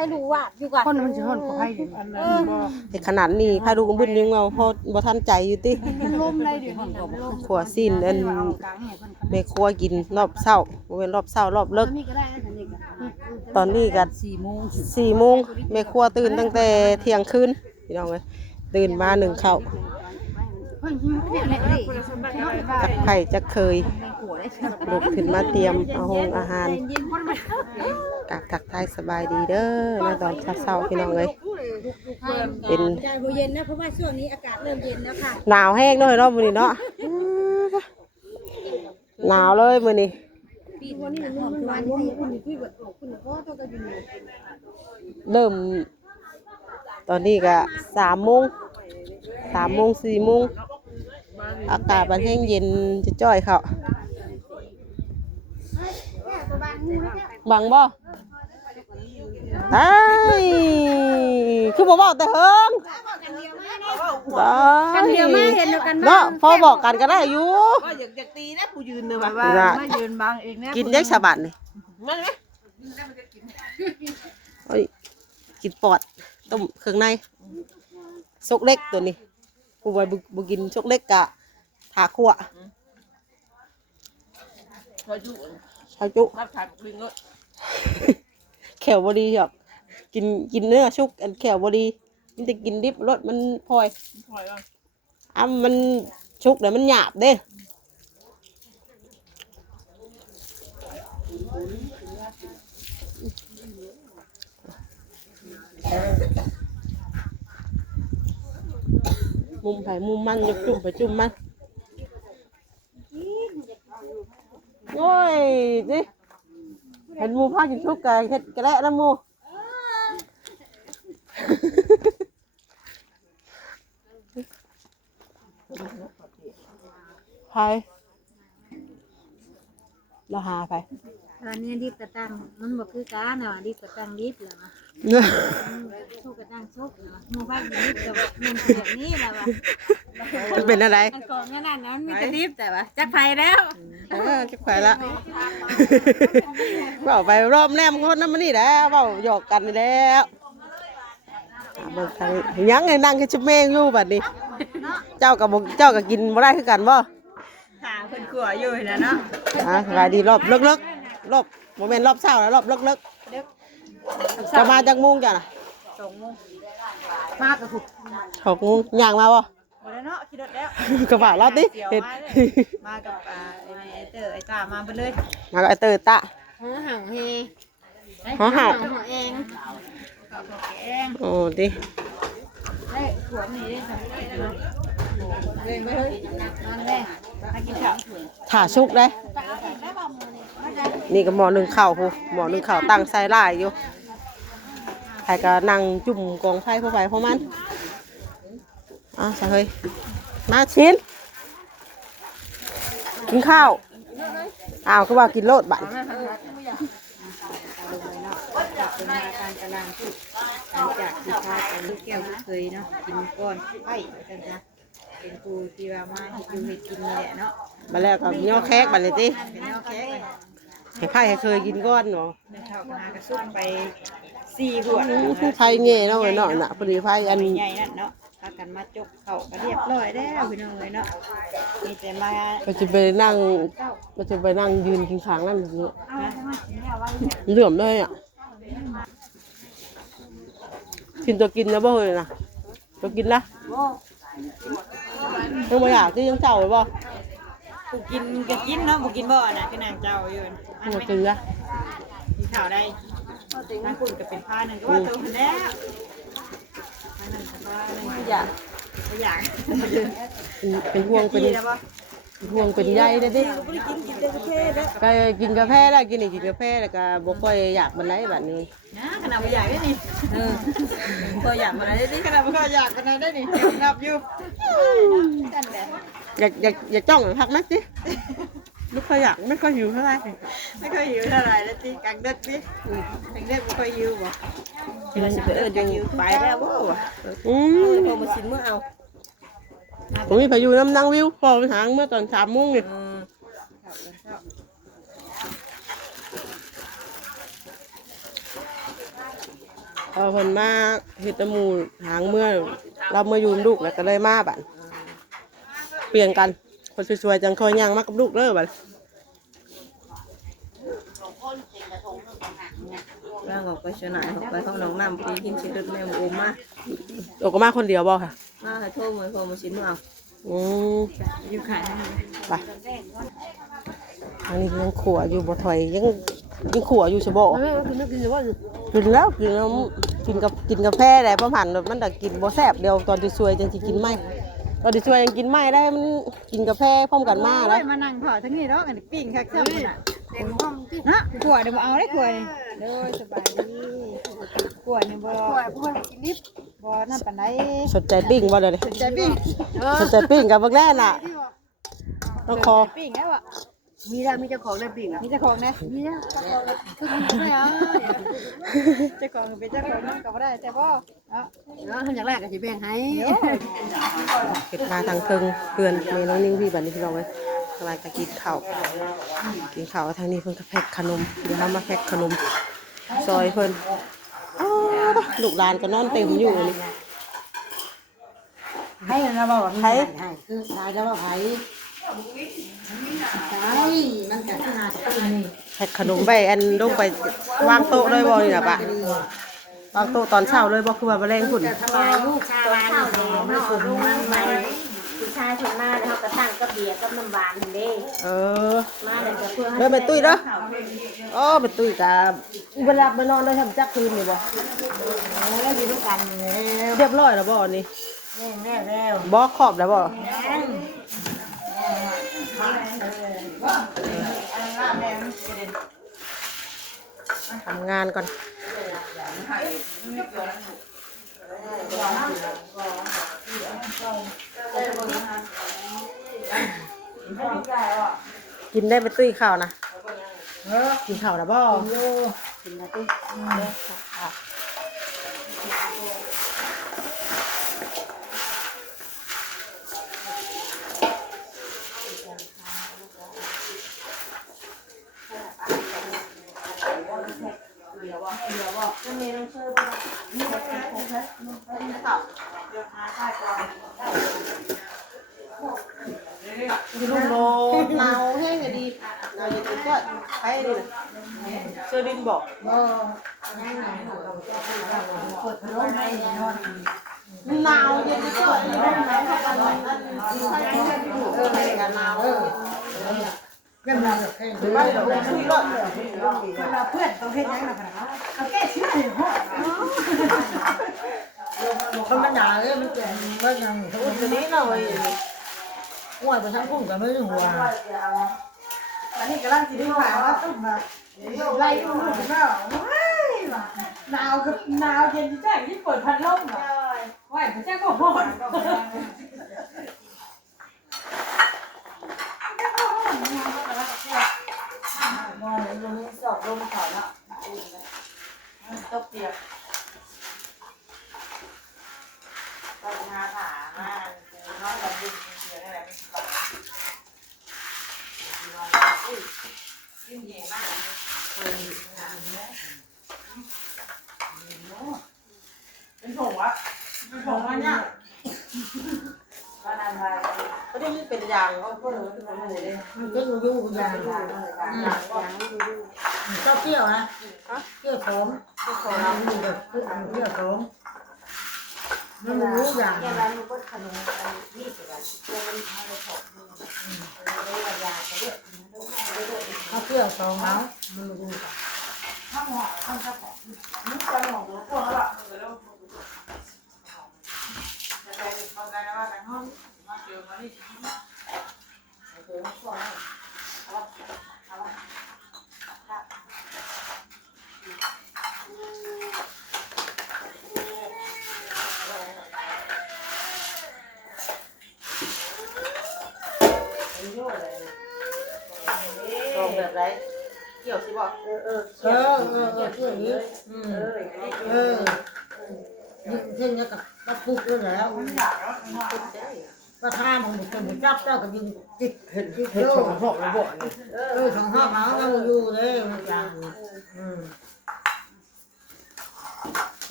พ่รู้ว่าอยู่ก่อนคนมันจะห่อนกับไพ่แต่ขนาดนี้ไพ่ลูกบุญยังเราพอบ่ทันใจอยู่ติ ลมได้ดิห่อนกับลม ขัวสิ้นอันแม่ครัวกินรอบเช้าบ่แม่นรอบเช้ารอบเลิกตอนนี้ก็4 โมงแม่ครัวตื่นตั้งแต่เที่ยงคืนพี่น้องเอ้ยตื่นมานึ่งข้าวจักไผ่จักเคยลุกขึ้นมาเตรียมอาหารกากทักทายสบายดีเด้อในตอนเช้าๆพี่น้องเอ้ยเป็นใจเย็นนะเพราะว่าช่วงนี้อากาศเริ่มเย็นแล้วค่ะหนาวแห้งด้วยเนาะมื้อนี้เนาะหนาวเลยมื้อนี้เริ่มตอนนี้ก็3 โมง 4 โมงอากาศมันแห้งเย็นจะจ้อยเขาบังบ่ไอ้คือบ่บอกแต่เฮิงกันเดียวมาเห็นกันมา เนาะพอบอกกันก็ได้อยู่ว่าอยากตีนะกูยืนเลยว่าไม่ยืนบางเองนะกินยักษ์ฉบับนี่กินปอดต้มเครื่องในซกเล็กตัวนี้กูไว้บุกินซกเล็กกะถาขั่วชาจุแขวบดีหรอกกินเนื้อชุกอันแขวบดีมันจะกินดิบรสมันพลอยมันชุกเดี๋ยวมันหยาบเด้มุมไผ่มุมมันยกจุ่มไปจุ่มมันโอ้ยดิเห็นมูพากินชุกไก่เห็ดกระแลนะมูไผ่เราหาไผ่ตอนนี้ดิบกระตังมันบอกคือการเนาะดิบกระตังดิบเหรอชุกกระตังชุกเหรอมูบ้านดิบแต่ว่ามันแบบนี้แหละวะมันเป็นอะไรมันก่อนขนาดนั้นมีแต่ดิบแต่ว่าจักไผ่แล้วจักไผ่ละเบาไปรอบแนมคนนั้นมันนี่แหละเบาหยอกกันแล้วยังไงนั่งแค่ชิมเมงอยู่แบบนี้เจ้ากับกินบ่ได้คือกันบ่หาคนขัวอยู่นะเนาะรายดีรอบเลิกรอบโมเมนต์รอบเช้าแล้วรอบเลิกจะมาจากมุ้งจ้ะนะ2 โมงมากกับถูก6 โมงย่างมาบ่หมดแล้วเนาะคิดแล้วกระบะรอบดิเห็ดมากับไอ้เตอร์ไอ้ตามาไปเลยมากับไอเตอร์ตะห่อเห่าเฮห่อเห่าเองโอ้ดิได้ขวดนี้ได้สองเลยไม่เลยนั่นแหละกินข้าวถ่าชุกได้นี่ก็หมอ1ข้าวพูหมอ1ข้าวตั้งใส่ลายอยู่ใครก็นั่งจุ่มกองไฟพอไปเพราะมันใส่เฮ้ยมาชิ้นกินข้าวคือว่ากินโลดบั่นเป็นมาการกำลังพูดจากที่พากันลูกแก้วเคยเนาะกินก้อนไผ่กันจ้ะเป็นครูที่ว่ามาให้ดูให้กินนี่แหละเนาะมาแล้วก็ย่อแคกบัดเลยติเป็นย่อแคกให้ไผ่ให้เคยกินก้อนเนาะเท่ากันกระซุ่มไป4 หัวไผ่เงี้ยเนาะเนาะน่ะพอดีไผ่อันใหญ่นั่นเนาะพากันมาจกเข้าก็เรียบร้อยแล้วพี่น้องเลยเนาะมีแต่มาก็จะไปนั่งยืนกินข้างนั่นอย่างเงี้ยเหลื่อมเลยอ่ะกินตัวกินนะบ่เลยนะตัวกินละยังไม่อยากที่ยังเจ้าเลยบ่กูกินก็กินเนาะกูกินบ่นะคือนางเจ้าอยู่มากินละกินข้าวได้นั่งคุยกับเป็นผ้าหนึ่งก็ว่าตัวแล้วอยากเป็นห่วงเป็นใยได้ดิก็กินกาแฟได้กินกาแฟแล้วก็บ่ค่อยอยากมันไรแบบนี้นะขนาดไม่อยากได้นี่ก็อยากมันได้ดิขนาดไม่ก็อยากมันได้นี่นับอยู่อยากจ้องพักนักสิไม่ค่อยอยากไม่ค่อยหิวเท่าไหร่แล้วสิกังเด็ดสิกังเด็ดไม่ค่อยหิวบ่กินสิจะหิวไปแล้วบ่พอมาชิมเมื่อเอาผมมีพายุน้ำนั่งวิวพอไปหางเมื่อตอน3 โมงนี่ เอาเพิ่นมาเฮ็ดน้ำหมูหางเมื่อเรามาอยู่กับลูกแล้วก็เลยมาบัดเปลี่ยนกันคนสวยๆจังคอยย่างมากับลูกเด้อบัด ร่างออกไปชนะออกไปเข้าน้องน้ำปีกินชิ้นดึกแม่โอมมา โอก็มาคนเดียวบ่ค่ะ มาให้โทษมือโทรมาชิ้นมือเอา อืม อยู่ขายให้ ไปอันนี้ยังขัวอยู่บ่ถอยยังขัวอยู่ใช่บ่กินแล้วกินแล้วกินกาแฟได้ประมาณมันน่ะกินบ่แซ่บเดียวตอนที่สวยจังสิกินไหมตอนที่สวยยังกินไหมได้มันกินกาแฟพร้อมกันมาแล้ว มานั่งถอดทั้งนี้เนาะอันนี้ปิ้งคักซ้ำน่ะฮะขวดเดี๋ยวมาเอาได้ขวดนี่เด้อสบายดีขวดนี่บ่ขวดพวกกินนิดบ่นั่นปานใด สนใจปิ้งบ่เดี๋ยวนี้ สนใจปิ้ง สนใจปิ้งกับเบิ่งแน่น่ะต้องคอ ปิ้งแล้วอ่ะ มีแล้วมีเจ้าของได้ปิ่งอ่ะ มีเจ้าของนะ มีแล้วเจ้าของคือไม่เอา เจ้าของเป็นเจ้าของนั่นก็บ่ได้แต่บ่เนาะ เนาะทำอย่างแรกก็สิแบ่งให้ เก็บมาทางเทิงเพื่อนแม่น้องนิ่งพี่บัดนี้พี่น้องเอ้ยกำลังจะกินข้าวทางนี้เพิ่นก็แพ็คขนมเดี๋ยวเรามาแพ็คขนมซอยเพิ่นอ้าวลูกหลานก็นอนเต็มอยู่นี่ ให้แล้วบ่ให้คือตายแล้วบ่ให้ใช่มันก็ขนาดนี้ แพ็คขนมไปอันลงไปวางโต๊ะเลยบ่นี่น่ะปะวางโต๊ะตอนเช้าเลยบ่คือว่าแมลงพุ่น สบายลูกชาวานเด้เฮาลงมาใหม่ผู้ชายเพิ่นมาแล้วเฮาก็ตั้งกับเบียร์กับน้ำหวานนั่นเด้ เออ มาแล้วก็เพื่อ เด้อไปตุ้ยเด้ออ๋อไปตุ้ยกับเวลาไปนอนได้ทำจักคืนนี่บ่ แล้วอยู่ด้วยกันแล้ว เรียบร้อยแล้วบ่อันนี้ แล้ว บ่ขอบแล้วบ่ทำงานก่อนกินได้ไปตุ้ยข้าวนะกินข้าวนะบ่กินนะตุ้ยลูกโลหนาวแห้งก็ดีหนาวอยู่ก็ไปดิเสื้อดินบอกหนาวเย็นก็ดีนั่นกันหนาวก็หนาวหรือว่าเดี๋ยวไปคุยก่อนเพื่อนต้องเฮ็ดยังไงนะเขาแก้ชื่อเลยเหรอคนมันหนาวเลยมันเกิดมันยังตัวนี้เราไอ้หัวไปทั้งพุ่งกับไม่หัวอันนี้กำลังจะได้หวานว่าต้องมาไล่ลูกถึงแล้วหนาวกับหนาวเย็นที่ใจที่เปิดพัดลมเหรอไหวพระเจ้าก็หอนมองลงสอบลมขอแล้วตบเปียกตบหาผามาน้องแบบดึงเสียอะไรไม่ตบยิ่งเย็นมากเป็นผงวะเป็นผงวะเนี่ยก็นานไปก็ได้ยิ่งเป็นยางก็เพิ่มเป็นอะไรเลยมันก็ยุ่งยางชอบเที่ยวนะเที่ยวของเราอยู่แบบเที่ยวของมันรู้อย่างเนี่ยร้านมันก็ขนมนี่สิว่าเขาเที่ยวของเขามันรู้ข้าวหอมข้าวกระป๋องนี่จะหอมพวกเราจะไปทำงานว่ากันห้องมาเจอมาที่ชิ้นเจอมาก่อนตรงแบบไรเกี่ยวสิบอกเกี่ยวนี้ยิ่งเช่นนี้กับปุ๊บแล้วก็ท่าผมเป็นจับเจ้าก็ยิงจิตเห็นที่เห็นสองหอกแล้วบ่สองหอกเขาอยู่เลยมันจัง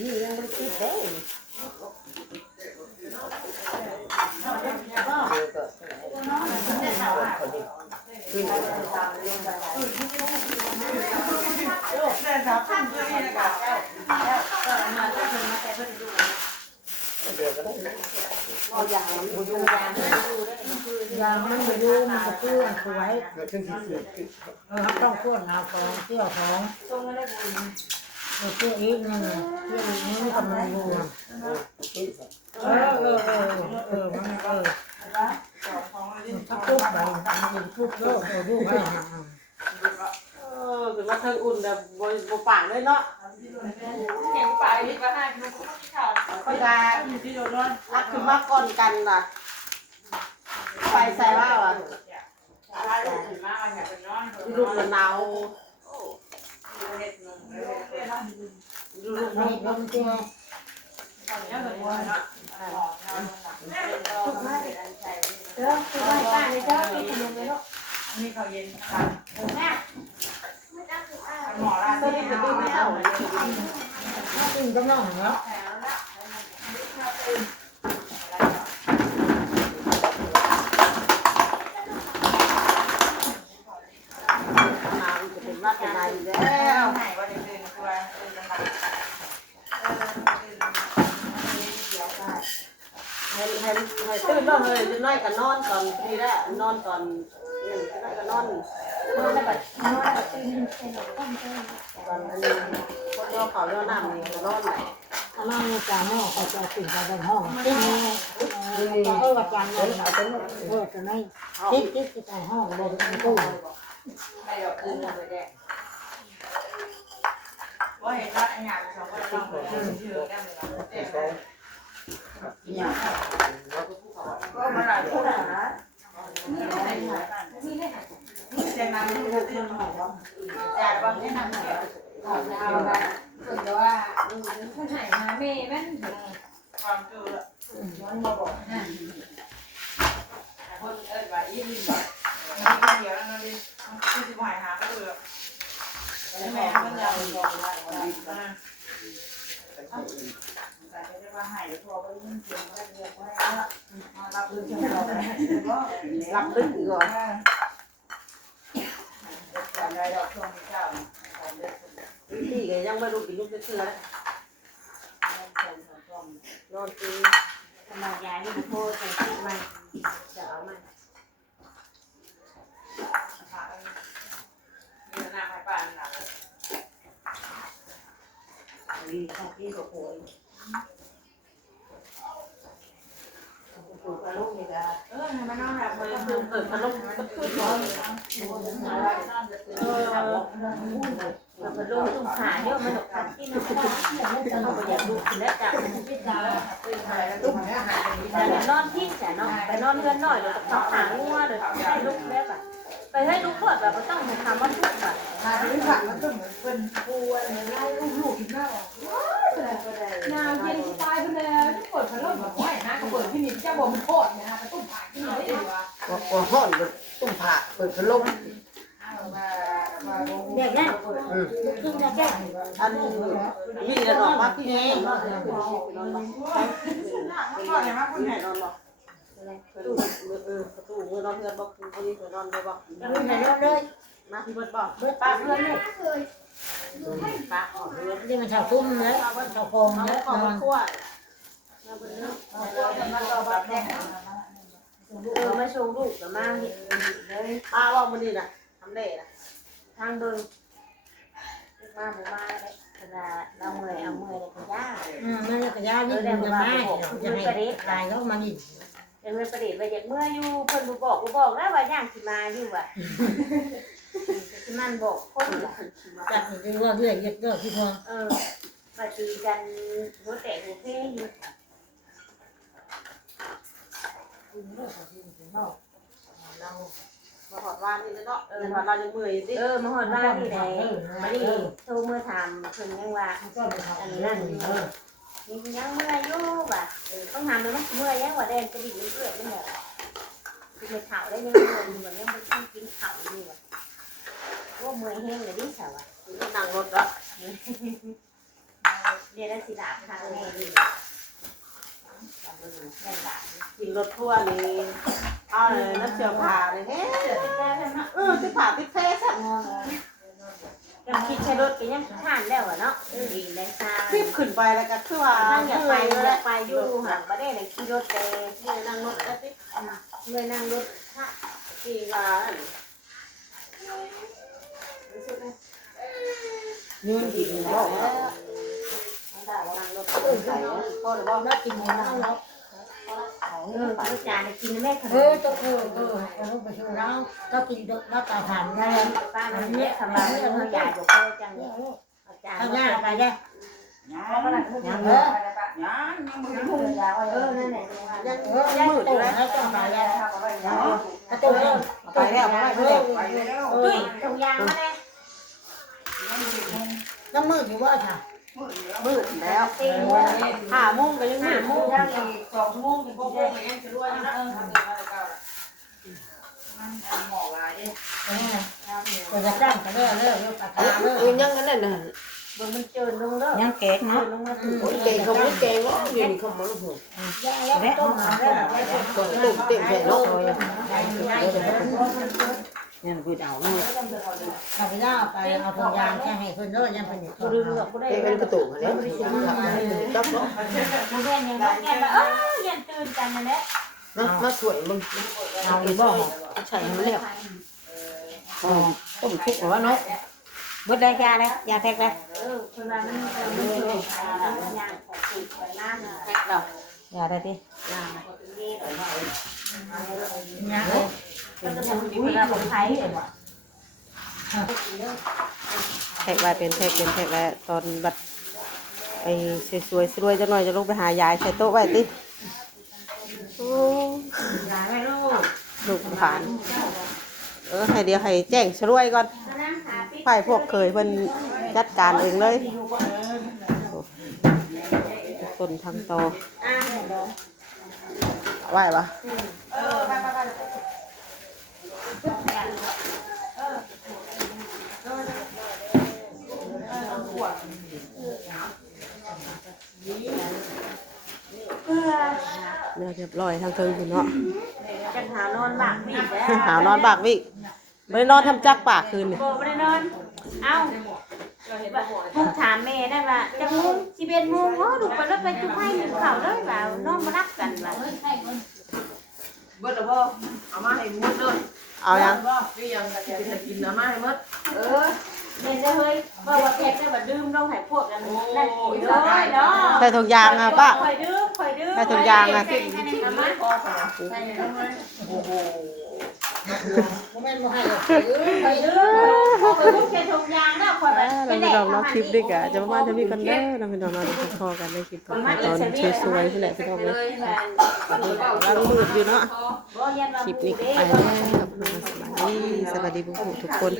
นี่ยังไม่ติดเด้ยางมันบ่อยู่มันก็คือสวยต้องควรเอาของเที่ยวของเที่ยวอีกนึงเที่ยวอีกนึงก็มันอยู่มันถ้าทุบไปมันทุบโลกดูให้ห่าง คือว่าเธออุ่นแบบบ่ปากเลยเนาะก็จะรักคือมาก่อนกันน่ะไปใส่ว่าว่ะลูกมันหนาวลูก นี่ลมเจ้ป้าเลยเจ้ากินขนมเลยลูก นี่เขาเย็น แม่ หมอร้าน ก็ได้ไปดูไม่เอา ถ้ากินก็น้องเนาะ หนาวจะเป็นว่าเป็นไรแล้ว ไหนว่าเดินตัวเดินกันให้ตื่นแล้วเฮ้ยน้อยก็นอนตอนนี้แหละนอนตอนน้อยก็นอนตอนอันนี้พวกเราเขาเรื่องน้ำนี่ก็นอนไหน อาม่าในจานห้องเขาจะติดไปในห้องติดว่าจานเลยเอาไปหมดจะไม่ติดไปห้องบนตู้ ได้ดอกคืนเลยแกว่าเห็นว่าไอ้หยาบสองคนต้องไปเชื่อกันเลยก็มาหลายคนนะจะนำให้ดูขึ้นหน่อยว่าอยากบางแนะนำหน่อยเอาละส่วนตัวว่าคนไหนมาเมย์มันความเจอมันมาบอกนะคนเอิญว่ายิ่งยิ่งแบบมันเดียวแล้วนั่นดิที่จะหายหาก็คือแม่มันจะบอกว่าแต่ก็จะว่าหายตัวก็ยิ่งเสียงก็เรียกว่ารับลึกจังเลย รับลึกอีกก่อน ก่อนได้ดอกช่วงที่เก้า นี่ก็ยังไม่รู้กินลูกเชื่อๆนอนตี ทำไมยายที่โพสใส่ที่มันจะเอามัน มีหน้าให้ป้าหนัก ดีค่ะที่กับโพยปลูกลูกนี่ก็ มันต้องแบบมัน คือเปิดพัดลมก็คือร้อน มันเป็นลูกตุ้งขาเยอะมันตัดที่น้ำตาเราไปอยากดูกินแล้วจับที่ตาแต่นอนที่แต่นอนไปนอนเงินหน่อยเดี๋ยวต้องหางัวเดี๋ยวให้ลูกแล้วแบบไปให้ลูกเปิดแบบต้องทำว่าทุกแบบ หรือผักมันก็เหมือนเป็นปูอะไรไล่ลูกกินข้าวนางเย็นตายไปแล้วที่เปิดพัดลมแบบว่านะเขาเปิดที่นี่เจ้าบ่มันโคตรนะไปตุ้มผักที่นี่ได้ดีวะ ว่าห้อนตุ้มผ่าเปิดพัดลม เด็กนั่นกินแก่ อันมีแต่ดอกมาที่นี่นอนบอกประตูประตูมือนอนเพื่อนบอกคนนี้เพื่อนนอนเลยบอก ดูในรถเลย มาที่เบิร์ดบอก เบิดปากเพื่อนเลย ปะออกเลย นี่มันชาวคุ้มเลยชาวโคง เอา เลย ขอบ นอน ขั้ว มาชงลูกกับมาเห็นเลย ป้าว่ามันนี่นะทำได้นะ ทางเดินมาหมู่มาเลยขนาดเราเมื่อยเอาเมื่อยเลยก็ยากมันก็ยากนี่มันจะไม่จะให้ตายแล้วมันอีก เดี๋ยวมันประเดี๋ยวไปจากเมื่ออยู่เพิ่นบอกแล้วว่าย่างสิมาอยู่ว่ะสิมันบอกคนว่ะ จัดนี่ว่าเรื่อยเยอะเยอะที่พอ ปฏิกันหัวแตกหัวเพ่อยู่ มาหอดวานนี่เนาะหอดเราจะเมื่อยสิ มาหอดบ้านนี่แหละมาดิโทรเมื่อถามเพิ่นยังว่าอันนั้นอยู่ยังเมื่ออยู่ว่ะต้องทำเลยมั้ยเมื่อยังว่าแดนกระดิ่งเรื่อยๆนี่แหละคือไปเผาได้ยังเมื่ออยู่ว่ายังบ่ต้องกินข้าวอยู่ว่ะว่าเมื่อยแห้งเลยดิสาวะ นั่งรถแล้ว เรียนได้สิดาทางแม่ดีแม่หลาน กินรถทั่วนี่เอาเลยน้ำเสือผ่าเลยเฮ้ที่ผ่าติดแท้ซะ ยังคิดใช้รถก็ยังทานแล้วอ่ะเนาะดีเลยค่ะ คลิปขึ้นไปแล้วก็คือว่า ถ้าอยากไปก็ไปอยู่ห่างประเทศไหนขี่รถไปที่นั่งรถก็ติดเมื่อนั่งรถค่ะ ที่ว่า ยืนกินแล้ว นั่งรถ ใส่พ่อหรือว่า แล้วกินแล้วแล้ว รถจานกินแม่ขน ต้องเอาไปช่วยเราก็กินดึกแล้วตาถามแล้ว ป้ามันเนี่ยสำหรับเรื่องเขาใหญ่บอกพ่อจังอาจารย์ ข้างหน้าไปได้ ยังนั่นแหละ ยังมืดอยู่แล้วต้องไปแล้วประตูเริ่ม ไปแล้วไปแล้ว ตุ้ยตรงยางมาเลย ต้องมืดอยู่ว่าค่ะ มืดแล้ว ตีหัว 5 โมงก็ยังมืด ยังอีก2 ชั่วโมงถึง6 โมงยังจะรวยนะมันหมอกลายเด้ ตัวจะจ้างก็เลิกเปากกาเลิก ยังนั่นน่ะ มันเจอลงแล้ว ยังเก๊กเนาะ ลงมา เก่งเขาไม่เก่งแล้วอยู่นี่เขามาลูก แล้วต้มมาแล้ว ก็ตุ่มติ่มใส่ลูก เนี่ยคือเอาลูกเอาไปล่าไปเอาทองยางแค่ให้คนเลิกยังเป็นอยู่ ดึงหลอกก็ได้ เป็นกระตุกแล้วจับเนาะ มันแค่ยังแค่ว่ายันตื่นกันนั่นแหละ มาสวยมึง เอาอีบ่ใส่มันแล้วต้มทุกหัวเนาะบดได้ยาแล้วยาแทกแล้ว คนนั้นมันเจอยางของติดไว้น้ำแท็กดอก ยาได้ดิ ยางนี่ ยาเลย ก็จะทำดีเป็นของไทย แทกไว้เป็นแทกไว้ตอนบัดไอ้สวยจังหน่อยจะลงไปหายายใส่โต๊ะไว้ติโอ้ ยาไม่รู้ ลูกผ่านให้เดี๋ยวให้แจ้งช่วยก่อนไผ่พวกเคยเพิ่นจัดการเองเลยต้นทางโตไหวปะเนี่ยเรียบร้อยทางเทิงคุณเนาะ จะหานอนบักนี่ หาวนอนบากวิไม่ได้นอนทำจักปากคืนนี่ โบไม่ได้นอนเอ้าพูดถามแม่ได้ว่าจะมุ้ง11 โมงดูไปแล้วไปจุ๊บให้หนึ่งข่าวเลยว่านอนมารับกันว่ะ เบิดแล้วบ่เอามาให้หมดเลย เอายัง พี่ยังจะกินเอามาให้หมด เห็นได้เฮ้ยว่าว่าแขกได้แบบดื่มต้องให้พวกกันนั่นกินเลยเนาะ ใส่ถุงยางอ่ะป้า คอยดื่ม ใส่ถุงยางอ่ะ เอามา พอค่ะใส่ทำไมโอ้โห ไม่ไม่ให้เลย คอยดื่มคอยดื่มแค่ถุงยางนะคอยแบบ เราไปลองเนาะคลิปด้วยกันจะประมาณจะมีกันเด้อเราไปลองเนาะดูพอกันในคลิปต่อไปตอนสวยๆที่ไหนพี่น้องเลยกำลังมืดอยู่เนาะคลิปนี้ไปแล้วสวัสดีทุกคน